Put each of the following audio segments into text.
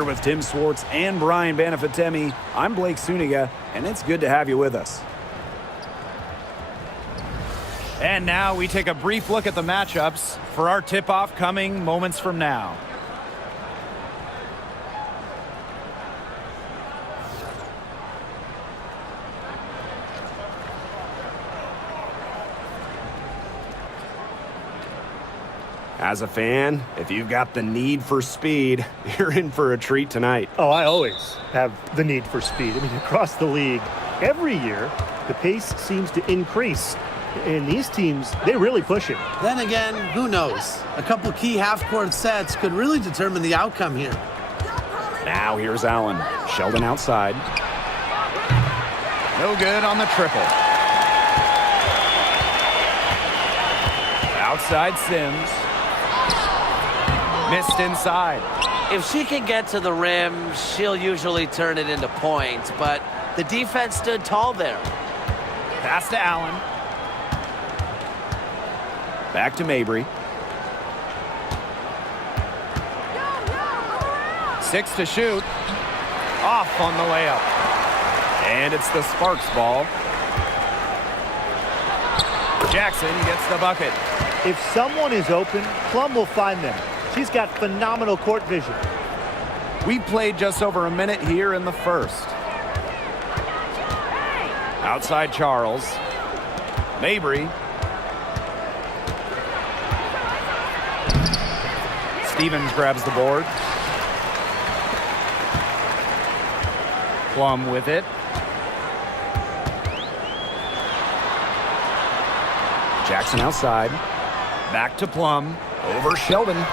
Here with Tim Swartz and Brian Banafitemi, I'm Blake Suniga, and it's good to have you with us. And now we take a brief look at the matchups for our tip-off coming moments from now. As a fan, if you've got the need for speed, you're in for a treat tonight. Oh, I always have the need for speed. I mean, across the league, every year, the pace seems to increase. And these teams, they really push it. Then again, who knows? A couple key half-court sets could really determine the outcome here. Now here's Allen. Sheldon outside. No good on the triple. Outside Sims. Missed inside. If she can get to the rim, she'll usually turn it into points, but the defense stood tall there. Pass to Allen. Back to Mabry. 6 to shoot. Off on the layup. And it's the Sparks ball. Jackson gets the bucket. If someone is open, Plum will find them. She's got phenomenal court vision. We played just over a minute here in the first. Outside Charles. Mabry. Stevens grabs the board. Plum with it. Jackson outside. Back to Plum. Over Sheldon.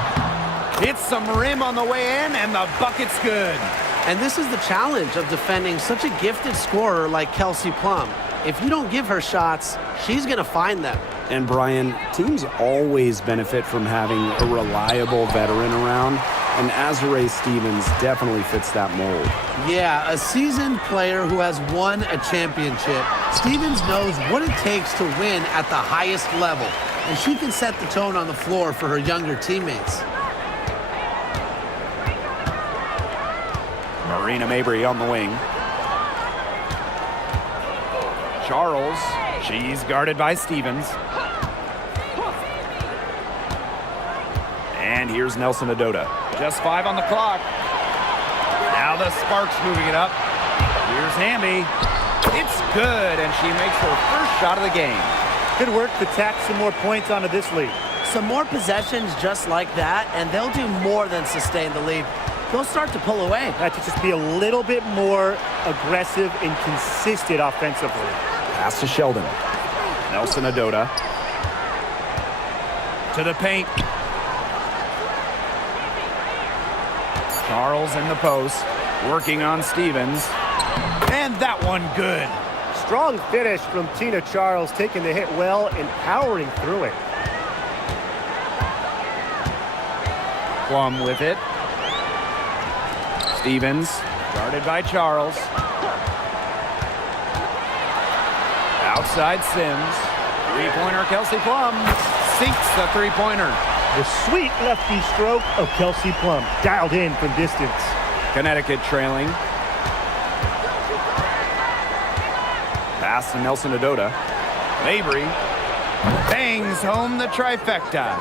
Hits some rim on the way in, and the bucket's good. And this is the challenge of defending such a gifted scorer like Kelsey Plum. If you don't give her shots, she's going to find them. And Brian, teams always benefit from having a reliable veteran around, and Azurá Stevens definitely fits that mold. Yeah, a seasoned player who has won a championship. Stevens knows what it takes to win at the highest level, and she can set the tone on the floor for her younger teammates. Marina Mabry on the wing. Charles, she's guarded by Stevens. And here's Nelson Adota. Just 5 on the clock. Now the Sparks moving it up. Here's Hamby. It's good, and she makes her first shot of the game. Good work to tack some more points onto this lead. Some more possessions just like that, and they'll do more than sustain the lead. They'll start to pull away. Have to just be a little bit more aggressive and consistent offensively. Pass to Sheldon. Nelson Adota. To the paint. Charles in the post, working on Stevens. And that one good. Strong finish from Tina Charles, taking the hit well and powering through it. Plum with it. Stevens, guarded by Charles. Outside Sims. Three-pointer Kelsey Plum sinks the three-pointer. The sweet lefty stroke of Kelsey Plum, dialed in from distance. Connecticut trailing. Pass to Nelson Adota. Mabry bangs home the trifecta.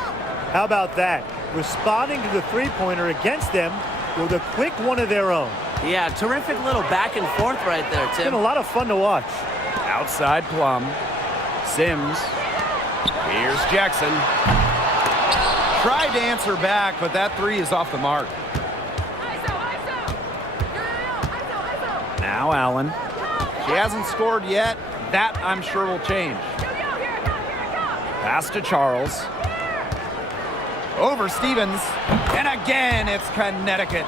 How about that? Responding to the three-pointer against them with a quick one of their own. Yeah, terrific little back and forth right there, It's been Tim. a lot of fun to watch. Outside Plum. Sims. Here's Jackson. Tried to answer back, but that three is off the mark. Now Allen. She hasn't scored yet. That, I'm sure, will change. Pass to Charles. Over Stevens. And again, it's Connecticut.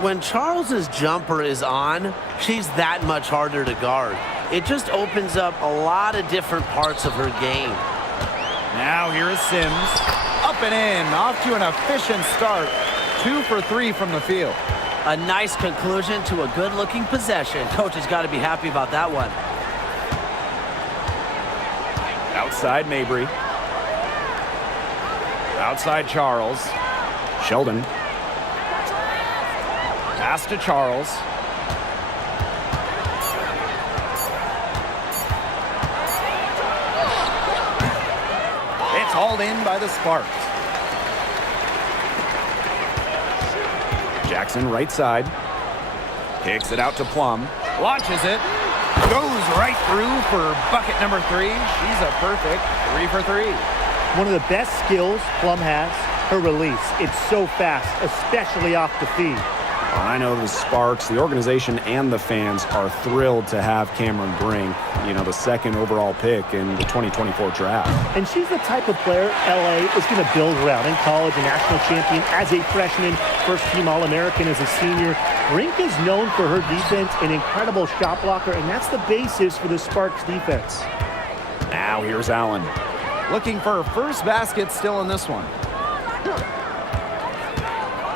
When Charles's jumper is on, she's that much harder to guard. It just opens up a lot of different parts of her game. Now here is Sims. Up and in. Off to an efficient start. 2 for 3 from the field. A nice conclusion to a good-looking possession. Coach has got to be happy about that one. Outside Mabry. Outside Charles. Sheldon. Pass to Charles. It's hauled in by the Sparks. Jackson right side. Kicks it out to Plum. Launches it. Goes right through for bucket number 3. She's a perfect 3 for 3. One of the best skills Plum has, her release. It's so fast, especially off the feed. I know the Sparks, the organization, and the fans are thrilled to have Cameron Brink, the second overall pick in the 2024 draft. And she's the type of player LA is going to build around. In college, a national champion as a freshman, first-team All-American as a senior. Brink is known for her defense, an incredible shot blocker, and that's the basis for the Sparks defense. Now here's Allen. Looking for her first basket still in this one.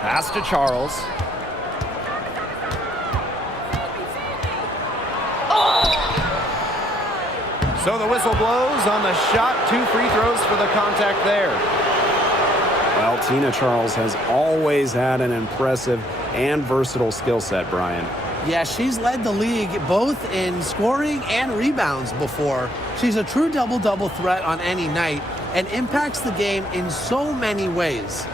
Pass to Charles. So the whistle blows on the shot. 2 free throws for the contact there. Well, Tina Charles has always had an impressive and versatile skill set, Brian. Yeah, she's led the league both in scoring and rebounds before. She's a true double-double threat on any night and impacts the game in so many ways.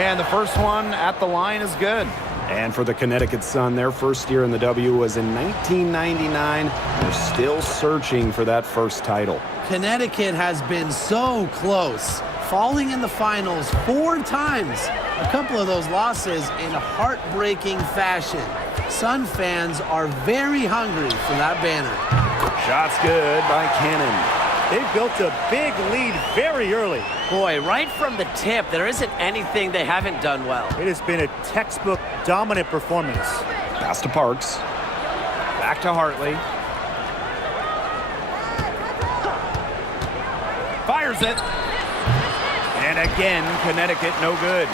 And the first one at the line is good. And for the Connecticut Sun, their first year in the W was in 1999. They're still searching for that first title. Connecticut has been so close, falling in the finals 4 times. A couple of those losses in heartbreaking fashion. Sun fans are very hungry for that banner. Shot's good by Cannon. They've built a big lead very early. Boy, right from the tip, there isn't anything they haven't done well. It has been a textbook dominant performance. Pass to Parks. Back to Hartley. Fires it. And again, Connecticut no good.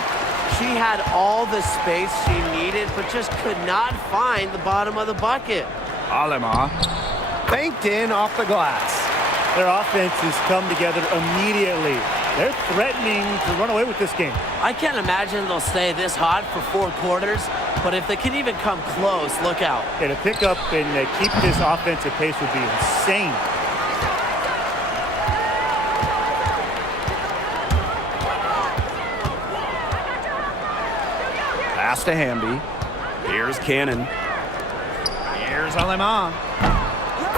She had all the space she needed, but just could not find the bottom of the bucket. Alema banked in off the glass. Their offense has come together immediately. They're threatening to run away with this game. I can't imagine they'll stay this hot for 4 quarters, but if they can even come close, look out. And to pick up and keep this offensive pace would be insane. Pass to Hamby. Here's Cannon. Here's Alema.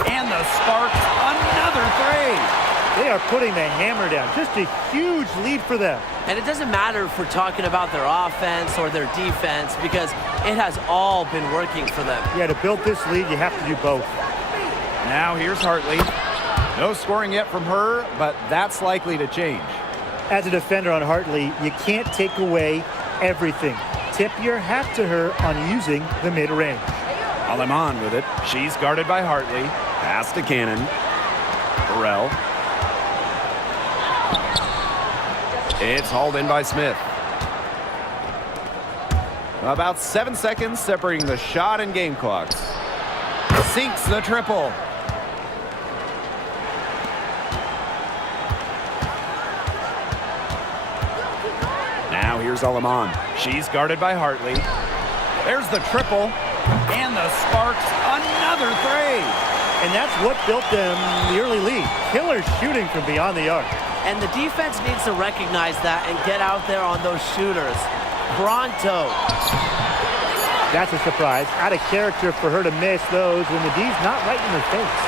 And the Sparks, another 3. They are putting the hammer down. Just a huge lead for them. And it doesn't matter if we're talking about their offense or their defense, because it has all been working for them. Yeah, to build this lead, you have to do both. Now here's Hartley. No scoring yet from her, but that's likely to change. As a defender on Hartley, you can't take away everything. Tip your hat to her on using the mid-range. Aleman with it. She's guarded by Hartley. Pass to Cannon. Burrell. It's hauled in by Smith. About 7 seconds separating the shot and game clocks. Sinks the triple. Now here's Aleman. She's guarded by Hartley. There's the triple. And the Sparks, another 3. And that's what built them the early lead. Killer shooting from beyond the arc. And the defense needs to recognize that and get out there on those shooters. Pronto. That's a surprise. Out of character for her to miss those when the D's not right in her face.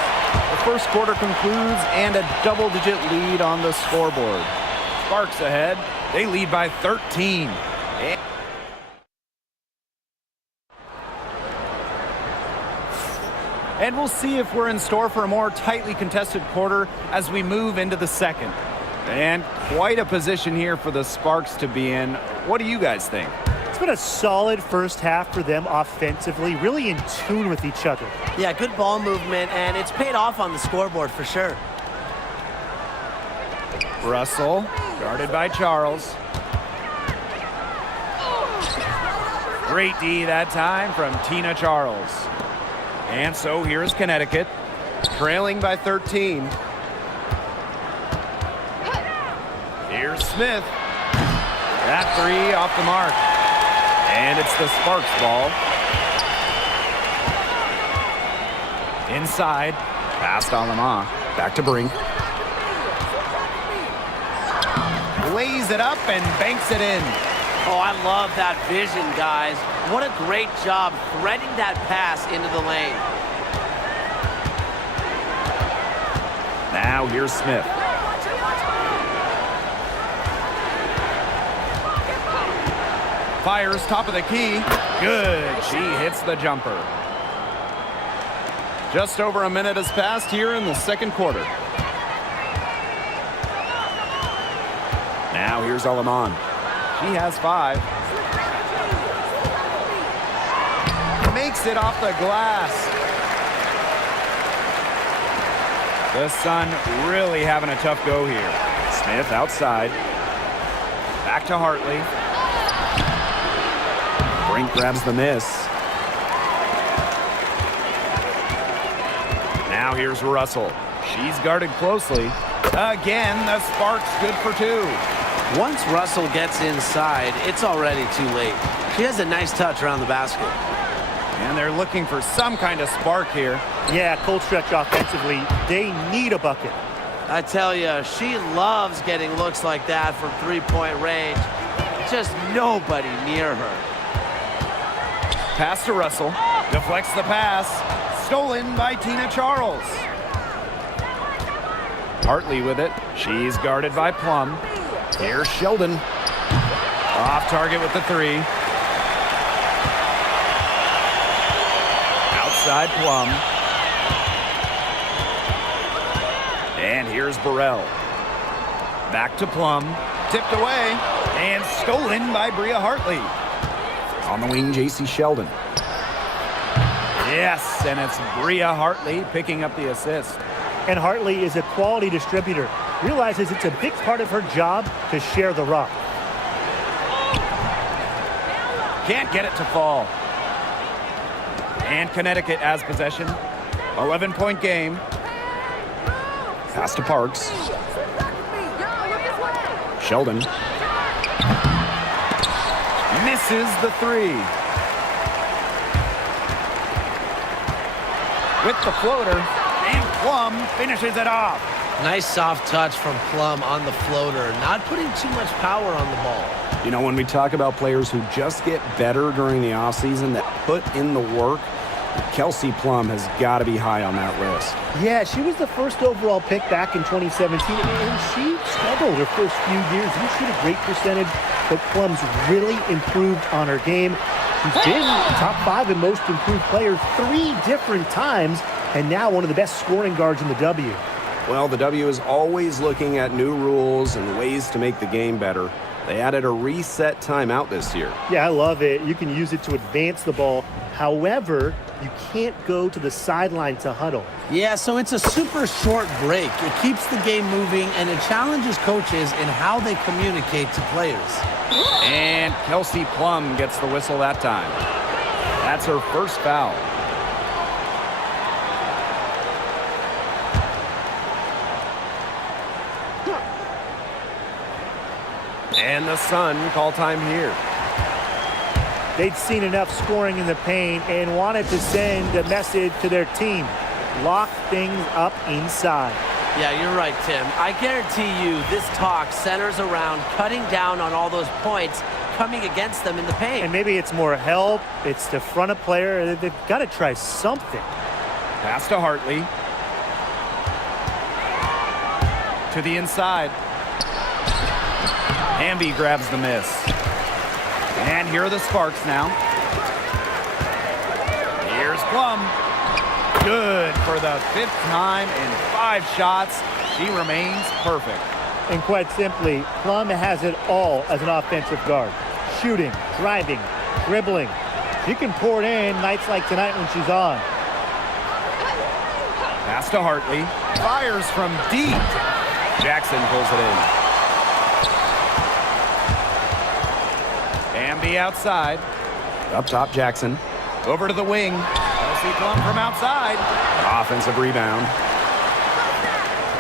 The first quarter concludes and a double-digit lead on the scoreboard. Sparks ahead. They lead by 13. And we'll see if we're in store for a more tightly contested quarter as we move into the second. And quite a position here for the Sparks to be in. What do you guys think? It's been a solid first half for them offensively, really in tune with each other. Yeah, good ball movement, and it's paid off on the scoreboard for sure. Russell, guarded by Charles. Great D that time from Tina Charles. And so here's Connecticut, trailing by 13. Here's Smith. That three off the mark. And it's the Sparks ball. Inside. Past Alama. Back to Brink. Lays it up and banks it in. Oh, I love that vision, guys. What a great job threading that pass into the lane. Now here's Smith. Fires top of the key. Good. She hits the jumper. Just over a minute has passed here in the second quarter. Now here's Alaman. She has 5. Makes it off the glass. The Sun really having a tough go here. Smith outside. Back to Hartley. Brink grabs the miss. Now here's Russell. She's guarded closely. Again, the Sparks good for 2. Once Russell gets inside, it's already too late. She has a nice touch around the basket. And they're looking for some kind of spark here. Yeah, cold stretch offensively. They need a bucket. I tell you, she loves getting looks like that from three-point range. Just nobody near her. Pass to Russell. Deflects the pass. Stolen by Tina Charles. Hartley with it. She's guarded by Plum. Here's Sheldon. Off target with the 3. Outside Plum. And here's Burrell. Back to Plum. Tipped away. And stolen by Bria Hartley. On the wing, J.C. Sheldon. Yes, and it's Bria Hartley picking up the assist. And Hartley is a quality distributor. Realizes it's a big part of her job to share the rock. Can't get it to fall. And Connecticut has possession. 11-point game. Pass to Parks. Sheldon. Misses the 3. With the floater. And Plum finishes it off. Nice soft touch from Plum on the floater. Not putting too much power on the ball. You know, when we talk about players who just get better during the offseason, that put in the work, Kelsey Plum has got to be high on that list. Yeah, she was the first overall pick back in 2017, and she struggled her first few years. Didn't shoot a great percentage, but Plum's really improved on her game. She's been top 5 in most improved players 3 different times, and now one of the best scoring guards in the W. Well, the W is always looking at new rules and ways to make the game better. They added a reset timeout this year. Yeah, I love it. You can use it to advance the ball. However, you can't go to the sideline to huddle. Yeah, so it's a super short break. It keeps the game moving, and it challenges coaches in how they communicate to players. And Kelsey Plum gets the whistle that time. That's her first foul. And the Sun call time here. They'd seen enough scoring in the paint and wanted to send a message to their team. Lock things up inside. Yeah, you're right, Tim. I guarantee you this talk centers around cutting down on all those points coming against them in the paint. And maybe it's more help. It's to front a player. They've got to try something. Pass to Hartley. To the inside. Hamby grabs the miss. And here are the Sparks now. Here's Plum. Good for the 5th time in 5 shots. She remains perfect. And quite simply, Plum has it all as an offensive guard. Shooting, driving, dribbling. She can pour it in nights like tonight when she's on. Pass to Hartley. Fires from deep. Jackson pulls it in. Hamby outside. Up top, Jackson. Over to the wing. Kelsey Plum from outside. Offensive rebound.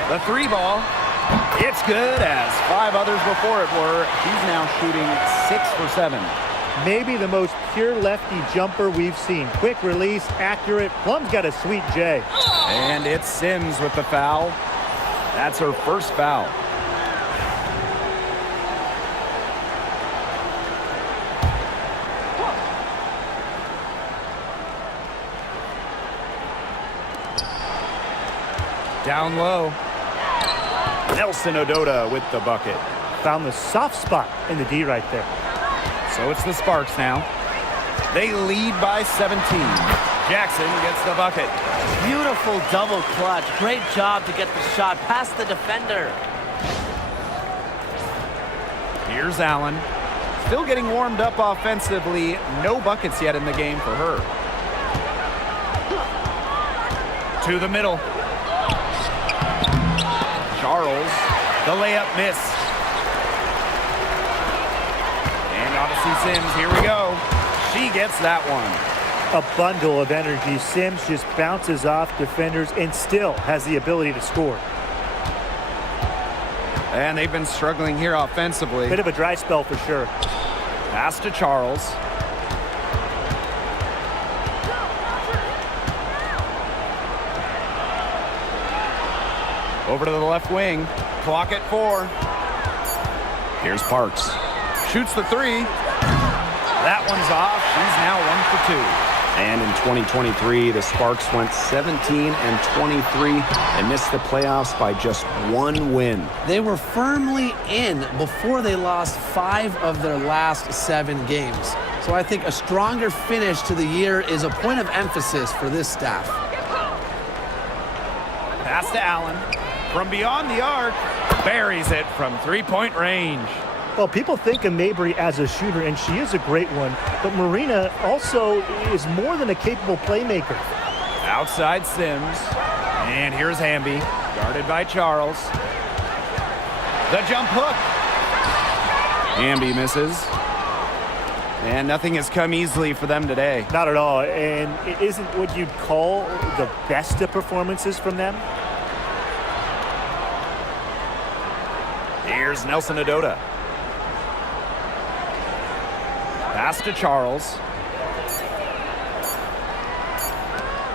The 3 ball. It's good as 5 others before it were. He's now shooting 6 for 7. Maybe the most pure lefty jumper we've seen. Quick release, accurate. Plum's got a sweet J. And it's Sims with the foul. That's her first foul. Down low. Nelson Ododa with the bucket. Found the soft spot in the D right there. So it's the Sparks now. They lead by 17. Jackson gets the bucket. Beautiful double clutch. Great job to get the shot past the defender. Here's Allen. Still getting warmed up offensively. No buckets yet in the game for her. To the middle. Charles, the layup missed. And Odyssey Sims, here we go. She gets that one. A bundle of energy. Sims just bounces off defenders and still has the ability to score. And they've been struggling here offensively. Bit of a dry spell for sure. Pass to Charles. Over to the left wing. Clock at 4. Here's Parks. Shoots the 3. That one's off. She's now 1 for 2. And in 2023, the Sparks went 17 and 23 and missed the playoffs by just 1 win. They were firmly in before they lost 5 of their last 7 games. So I think a stronger finish to the year is a point of emphasis for this staff. Pass to Allen. From beyond the arc, buries it from 3-point range. Well, people think of Mabry as a shooter, and she is a great one. But Marina also is more than a capable playmaker. Outside Sims. And here's Hamby, guarded by Charles. The jump hook. Hamby misses. And nothing has come easily for them today. Not at all. And it isn't what you'd call the best of performances from them. Here's Nelson Ododa. Pass to Charles.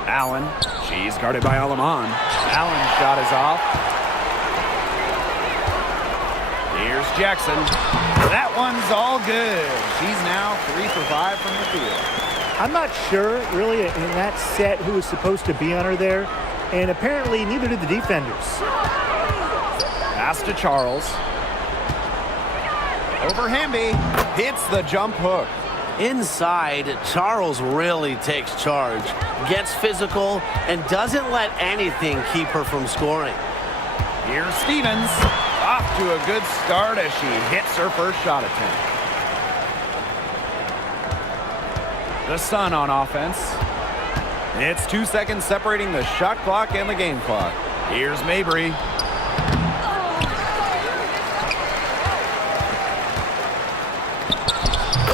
Allen. She's guarded by Alaman. Allen's shot is off. Here's Jackson. That one's all good. She's now 3 for 5 from the field. I'm not sure, really, in that set who was supposed to be on her there. And apparently neither did the defenders. Pass to Charles. Over Hamby. Hits the jump hook. Inside, Charles really takes charge, gets physical, and doesn't let anything keep her from scoring. Here's Stevens. Off to a good start as she hits her first shot attempt. The Sun on offense. It's 2 seconds separating the shot clock and the game clock. Here's Mabry.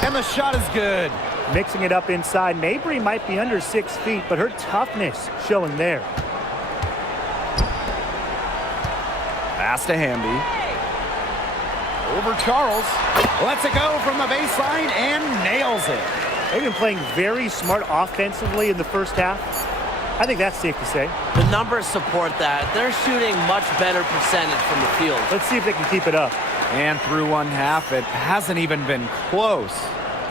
And the shot is good. Mixing it up inside. Mabry might be under 6 feet, but her toughness showing there. Pass to Hamby. Over Charles. Lets it go from the baseline and nails it. They've been playing very smart offensively in the first half. I think that's safe to say. The numbers support that. They're shooting much better percentage from the field. Let's see if they can keep it up. And through one half, it hasn't even been close.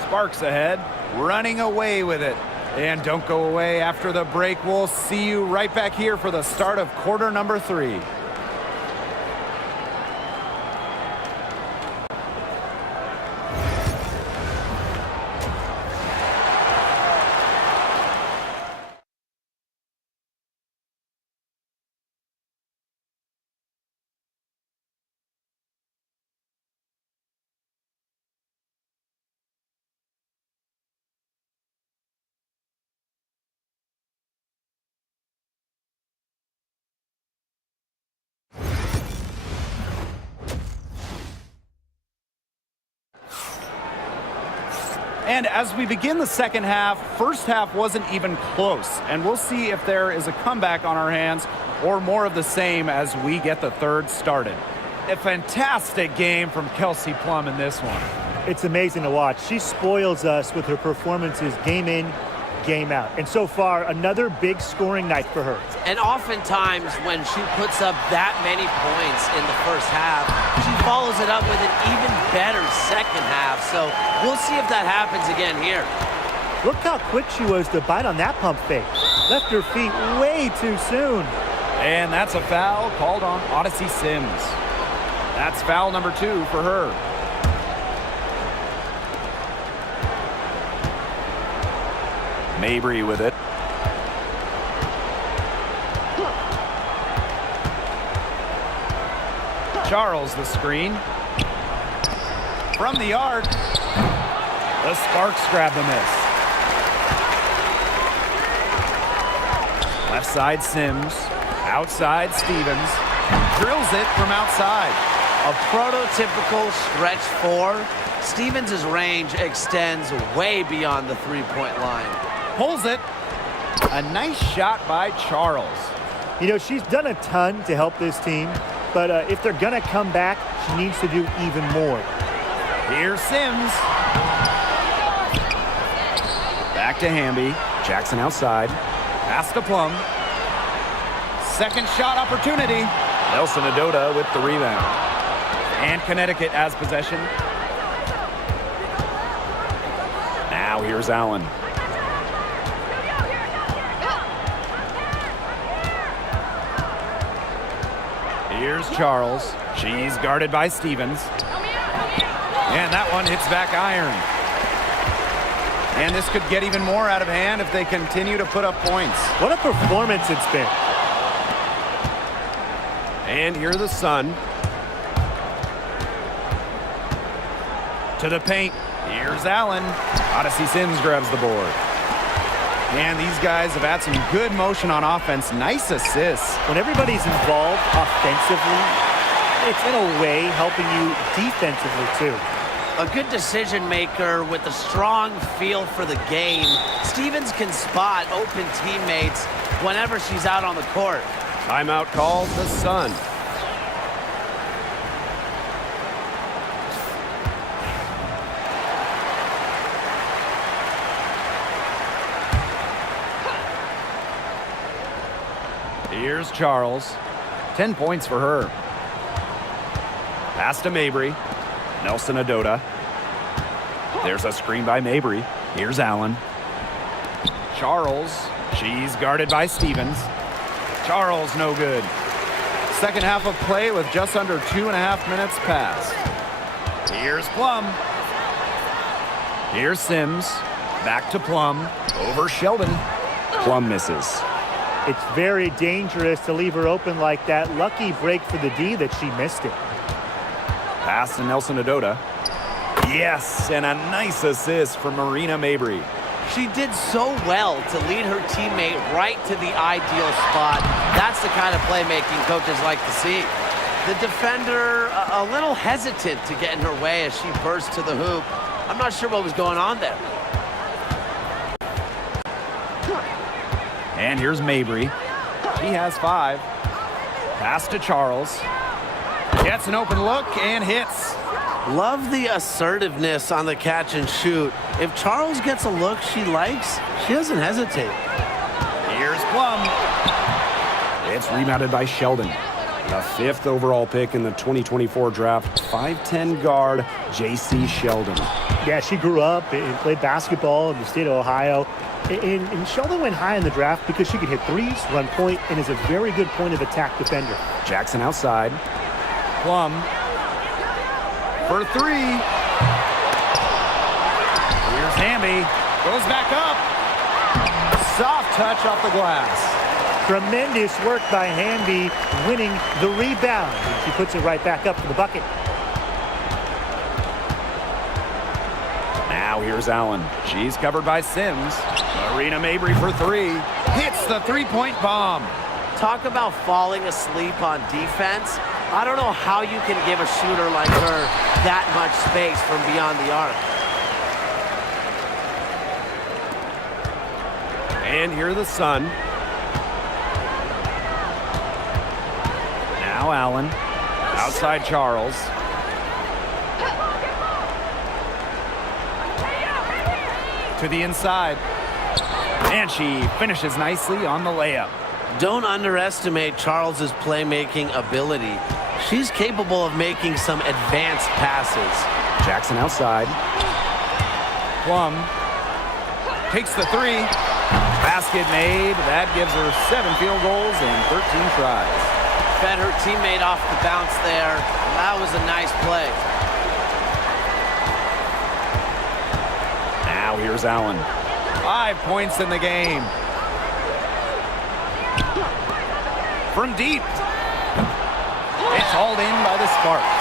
Sparks ahead, running away with it. And don't go away after the break. We'll see you right back here for the start of quarter number 3. And as we begin the second half, first half wasn't even close. And we'll see if there is a comeback on our hands or more of the same as we get the third started. A fantastic game from Kelsey Plum in this one. It's amazing to watch. She spoils us with her performances game in, game out. And so far, another big scoring night for her. And oftentimes when she puts up that many points in the first half, she follows it up with an even better second half. So we'll see if that happens again here. Look how quick she was to bite on that pump fake. Left her feet way too soon. And that's a foul called on Odyssey Sims. That's foul number 2 for her. Mabry with it. Charles the screen. From the arc. The Sparks grab the miss. Left side Sims. Outside Stevens. Drills it from outside. A prototypical stretch 4. Stevens' range extends way beyond the three-point line. Pulls it. A nice shot by Charles. You know, she's done a ton to help this team, but if they're going to come back, she needs to do even more. Here's Sims. Back to Hamby. Jackson outside. Pass to Plum. Second shot opportunity. Nelson Adota with the rebound. And Connecticut has possession. Now here's Allen. Here's Charles. She's guarded by Stevens. And that one hits back iron. And this could get even more out of hand if they continue to put up points. What a performance it's been. And here the Sun. To the paint. Here's Allen. Odyssey Sims grabs the board. And these guys have had some good motion on offense. Nice assists. When everybody's involved offensively, it's in a way helping you defensively too. A good decision maker with a strong feel for the game. Stevens can spot open teammates whenever she's out on the court. Timeout calls the Sun. Here's Charles. 10 points for her. Pass to Mabry. Nelson Adota. There's a screen by Mabry. Here's Allen. Charles. She's guarded by Stevens. Charles no good. Second half of play with just under 2.5 minutes passed. Here's Plum. Here's Sims. Back to Plum. Over Sheldon. Plum misses. It's very dangerous to leave her open like that. Lucky break for the D that she missed it. Pass to Nelson Adota. Yes, and a nice assist from Marina Mabry. She did so well to lead her teammate right to the ideal spot. That's the kind of playmaking coaches like to see. The defender a little hesitant to get in her way as she burst to the hoop. I'm not sure what was going on there. And here's Mabry. She has 5. Pass to Charles. Gets an open look and hits. Love the assertiveness on the catch and shoot. If Charles gets a look she likes, she doesn't hesitate. Here's Plum. It's rebounded by Sheldon. The 5th overall pick in the 2024 draft, 5'10" guard, J.C. Sheldon. Yeah, she grew up and played basketball in the state of Ohio. And Sheldon went high in the draft because she could hit threes, run point, and is a very good point of attack defender. Jackson outside. Plum for 3. Here's Hamby. Goes back up. Soft touch off the glass. Tremendous work by Hamby, winning the rebound. And she puts it right back up for the bucket. Now here's Allen. She's covered by Sims. Marina Mabry for 3. Hits the three-point bomb. Talk about falling asleep on defense. I don't know how you can give a shooter like her that much space from beyond the arc. And here the Sun. Now Allen. Outside Charles. To the inside. And she finishes nicely on the layup. Don't underestimate Charles's playmaking ability. She's capable of making some advanced passes. Jackson outside. Plum takes the three. Basket made. That gives her 7 field goals and 13 tries. Fed her teammate off the bounce there. That was a nice play. Now here's Allen. 5 points in the game. From deep. It's hauled in by the Sparks.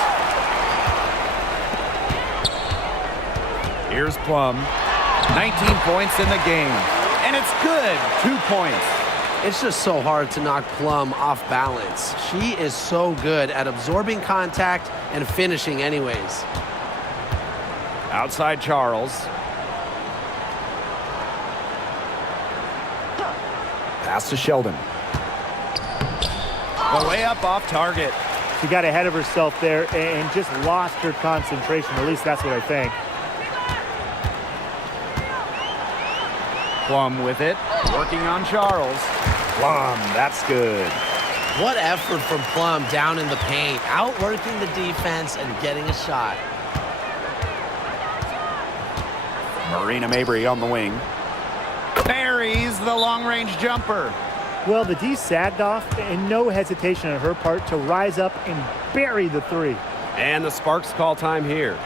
Here's Plum. 19 points in the game. And it's good. 2 points. It's just so hard to knock Plum off balance. She is so good at absorbing contact and finishing anyways. Outside Charles. Pass to Sheldon. The layup off target. She got ahead of herself there and just lost her concentration. At least that's what I think. Plum with it. Working on Charles. Plum, that's good. What effort from Plum down in the paint, outworking the defense and getting a shot. Marina Mabry on the wing. Buries the long-range jumper. Well, the D sagged off, and no hesitation on her part to rise up and bury the three. And the Sparks call time here.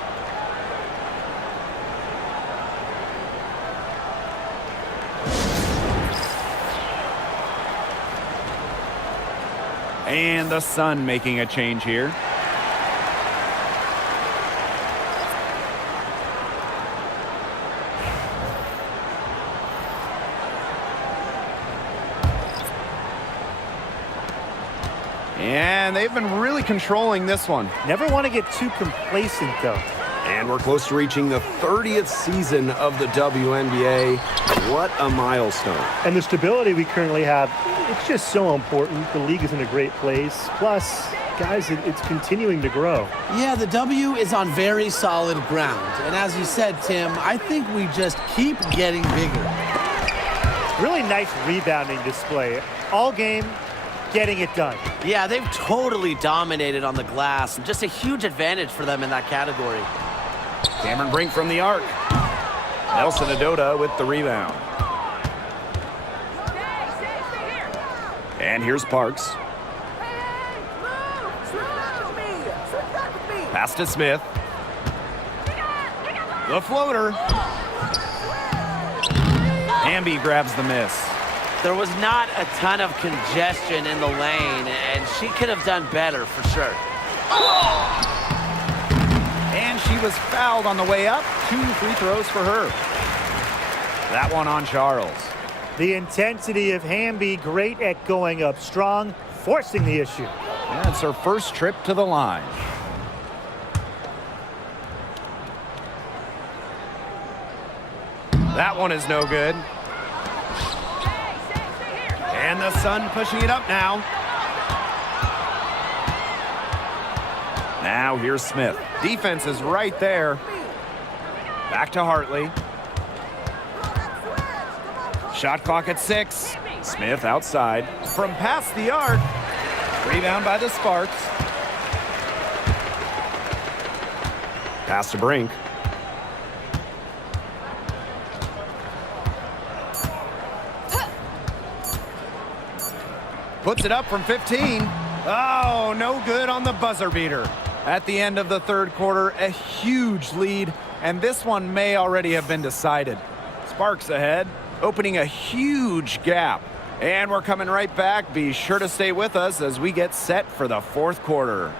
And the Sun making a change here. And they've been really controlling this one. Never want to get too complacent, though. And we're close to reaching the 30th season of the WNBA. What a milestone. And the stability we currently have, it's just so important. The league is in a great place. Plus, guys, it's continuing to grow. Yeah, the W is on very solid ground. And as you said, Tim, I think we just keep getting bigger. Really nice rebounding display. All game, getting it done. Yeah, they've totally dominated on the glass. Just a huge advantage for them in that category. Cameron Brink from the arc. Nelson Adota with the rebound. And here's Parks. Pass to Smith. The floater. Hamby grabs the miss. There was not a ton of congestion in the lane, and she could have done better for sure. And she was fouled on the way up. 2 free throws for her. That one on Charles. The intensity of Hamby, great at going up strong, forcing the issue. Yeah, it's her first trip to the line. That one is no good. And the Sun pushing it up now. Now here's Smith. Defense is right there. Back to Hartley. Shot clock at 6. Smith outside. From past the arc. Rebound by the Sparks. Pass to Brink. Puts it up from 15. Oh, no good on the buzzer beater. At the end of the third quarter, a huge lead, and this one may already have been decided. Sparks ahead, opening a huge gap. And we're coming right back. Be sure to stay with us as we get set for the fourth quarter.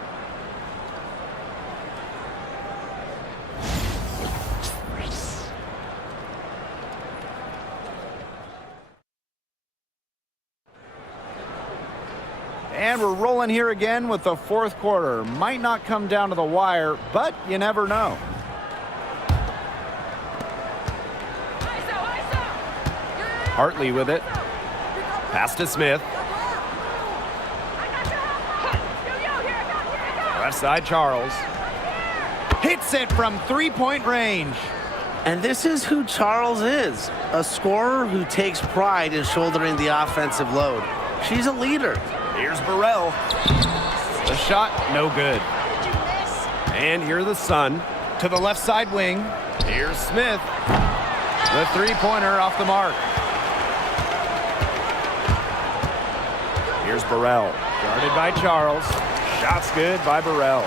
And we're rolling here again with the fourth quarter. Might not come down to the wire, but you never know. Hartley with it. Pass to Smith. Left side, Charles. Hits it from three-point range. And this is who Charles is, a scorer who takes pride in shouldering the offensive load. She's a leader. Here's Burrell. The shot, no good. And here the Sun to the left side wing. Here's Smith. The three-pointer off the mark. Here's Burrell. Guarded by Charles. Shot's good by Burrell.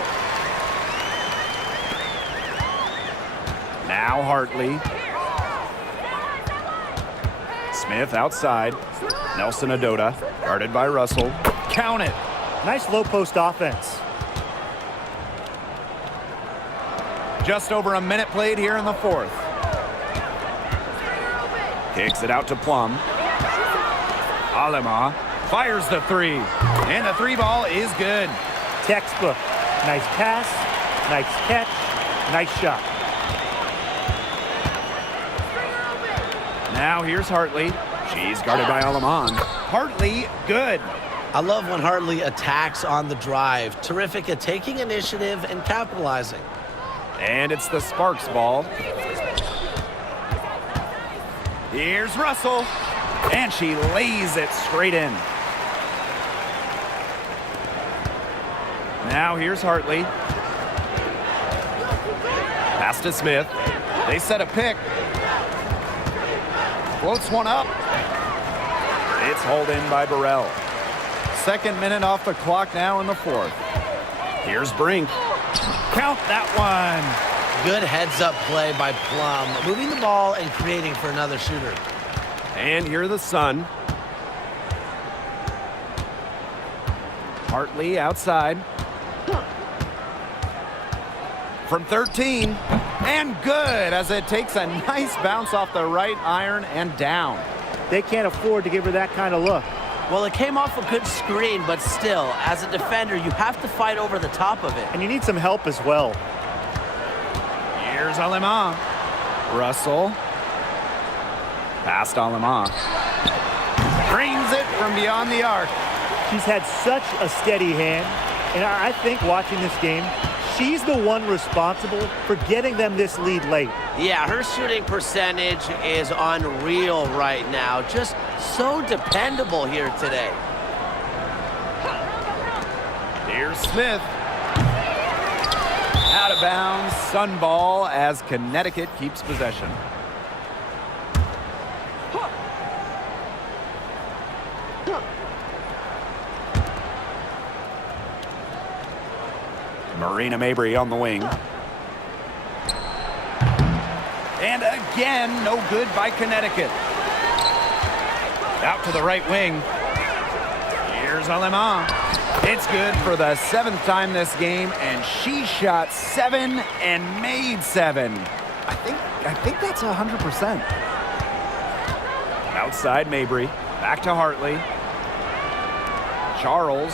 Now Hartley. Smith outside. Nelson Adota. Guarded by Russell. Count it. Nice low post offense. Just over a minute played here in the fourth. Kicks it out to Plum. Alema fires the three. And the three ball is good. Textbook. Nice pass, nice catch, nice shot. Now here's Hartley. She's guarded by Aleman. Hartley, good. I love when Hartley attacks on the drive. Terrific at taking initiative and capitalizing. And it's the Sparks ball. Here's Russell. And she lays it straight in. Now here's Hartley. Pass to Smith. They set a pick. Floats one up. It's hauled in by Burrell. Second minute off the clock now in the fourth. Here's Brink. Count that one. Good heads-up play by Plum, moving the ball and creating for another shooter. And here the Sun. Hartley outside. From 13. And good as it takes a nice bounce off the right iron and down. They can't afford to give her that kind of look. Well, it came off a good screen, but still, as a defender, you have to fight over the top of it. And you need some help as well. Here's Alema. Russell. Past Alema. Drains it from beyond the arc. She's had such a steady hand, and I think watching this game, she's the one responsible for getting them this lead late. Yeah, her shooting percentage is unreal right now. Just so dependable here today. Here's Smith. Out of bounds, Sun ball as Connecticut keeps possession. Marina Mabry on the wing. And again, no good by Connecticut. Out to the right wing. Here's Alema. It's good for the seventh time this game, and she shot 7 and made 7. I think that's 100%. Outside Mabry. Back to Hartley. Charles,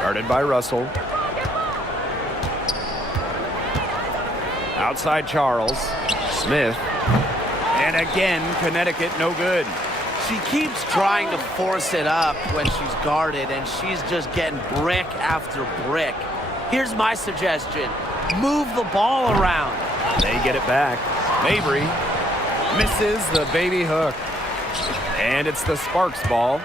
guarded by Russell. Outside Charles. Smith. And again, Connecticut no good. She keeps trying to force it up when she's guarded, and she's just getting brick after brick. Here's my suggestion. Move the ball around. They get it back. Mabry misses the baby hook. And it's the Sparks ball.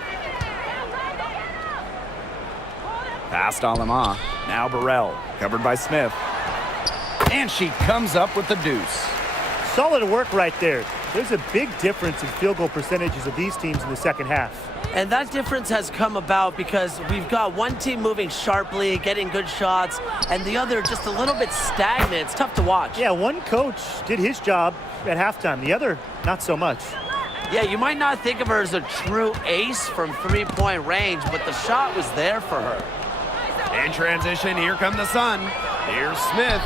Past Alema. Now Burrell, covered by Smith. And she comes up with the deuce. Solid work right there. There's a big difference in field goal percentages of these teams in the second half. And that difference has come about because we've got one team moving sharply, getting good shots, and the other just a little bit stagnant. It's tough to watch. Yeah, one coach did his job at halftime. The other, not so much. Yeah, you might not think of her as a true ace from three-point range, but the shot was there for her. In transition, here come the Sun. Here's Smith.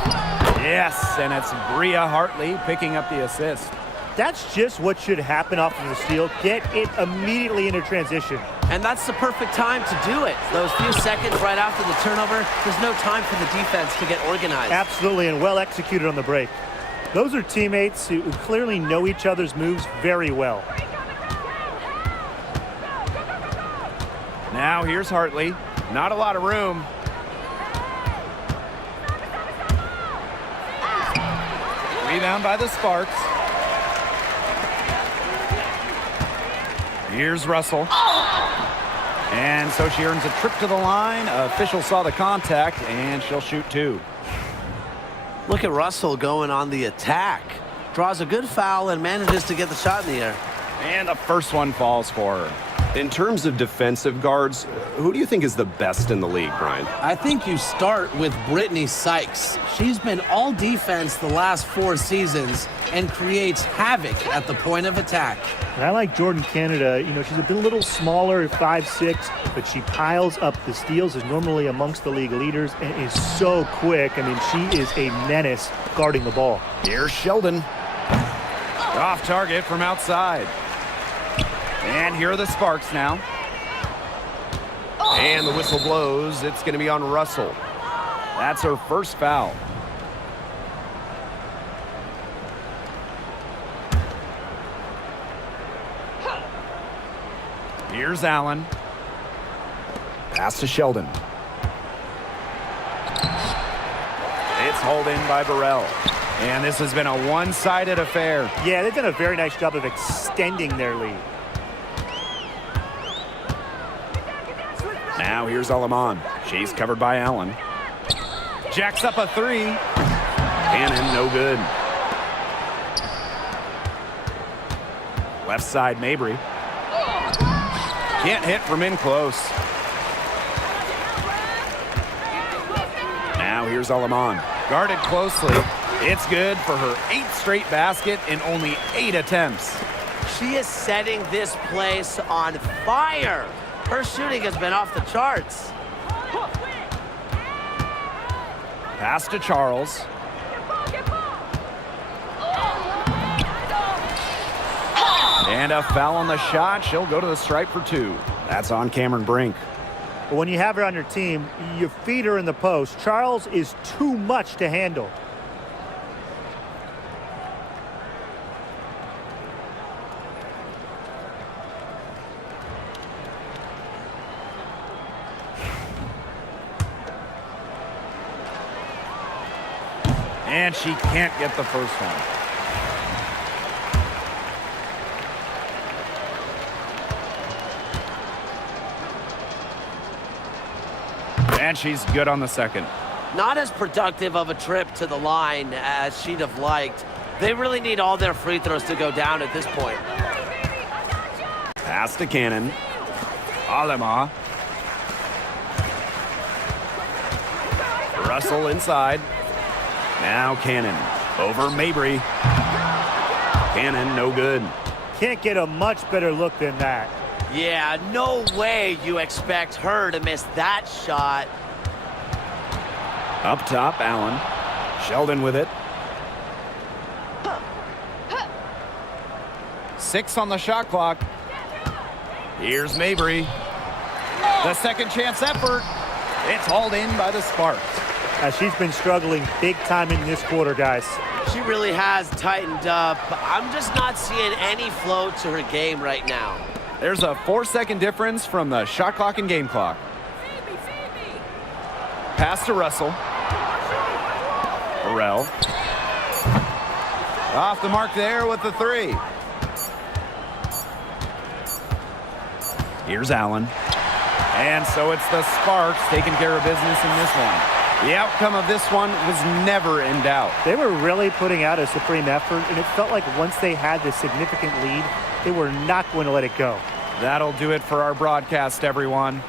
Yes, and it's Bria Hartley picking up the assist. That's just what should happen off of the steal. Get it immediately into transition. And that's the perfect time to do it. Those few seconds right after the turnover, there's no time for the defense to get organized. Absolutely, and well executed on the break. Those are teammates who clearly know each other's moves very well. Now here's Hartley. Not a lot of room. Rebound by the Sparks. Here's Russell. And so she earns a trip to the line. Official saw the contact, and she'll shoot 2. Look at Russell going on the attack. Draws a good foul and manages to get the shot in the air. And the first one falls for her. In terms of defensive guards, who do you think is the best in the league, Brian? I think you start with Brittany Sykes. She's been all defense the last 4 seasons and creates havoc at the point of attack. And I like Jordan Canada. You know, she's a little smaller, 5'6", but she piles up the steals, is normally amongst the league leaders, and is so quick. I mean, she is a menace guarding the ball. Here's Sheldon. Off target from outside. And here are the Sparks now. And the whistle blows. It's going to be on Russell. That's her first foul. Here's Allen. Pass to Sheldon. It's hauled in by Burrell. And this has been a one-sided affair. Yeah, they've done a very nice job of extending their lead. Now here's Alaman. She's covered by Allen. Jacks up a 3. Cannon, no good. Left side, Mabry. Can't hit from in close. Now here's Alaman. Guarded closely. It's good for her 8th straight basket in only 8 attempts. She is setting this place on fire. Her shooting has been off the charts. Pass to Charles. And a foul on the shot. She'll go to the stripe for 2. That's on Cameron Brink. But when you have her on your team, you feed her in the post. Charles is too much to handle. And she can't get the first one. And she's good on the second. Not as productive of a trip to the line as she'd have liked. They really need all their free throws to go down at this point. Pass to Cannon. Alema. Russell inside. Now Cannon. Over Mabry. Cannon, no good. Can't get a much better look than that. Yeah, no way you expect her to miss that shot. Up top, Allen. Sheldon with it. 6 on the shot clock. Here's Mabry. The second chance effort. It's hauled in by the Sparks. She's been struggling big time in this quarter, guys. She really has tightened up. I'm just not seeing any flow to her game right now. There's a 4-second difference from the shot clock and game clock. Pass to Russell. Burrell. Off the mark there with the 3. Here's Allen. And so it's the Sparks taking care of business in this one. The outcome of this one was never in doubt. They were really putting out a supreme effort, and it felt like once they had this significant lead, they were not going to let it go. That'll do it for our broadcast, everyone.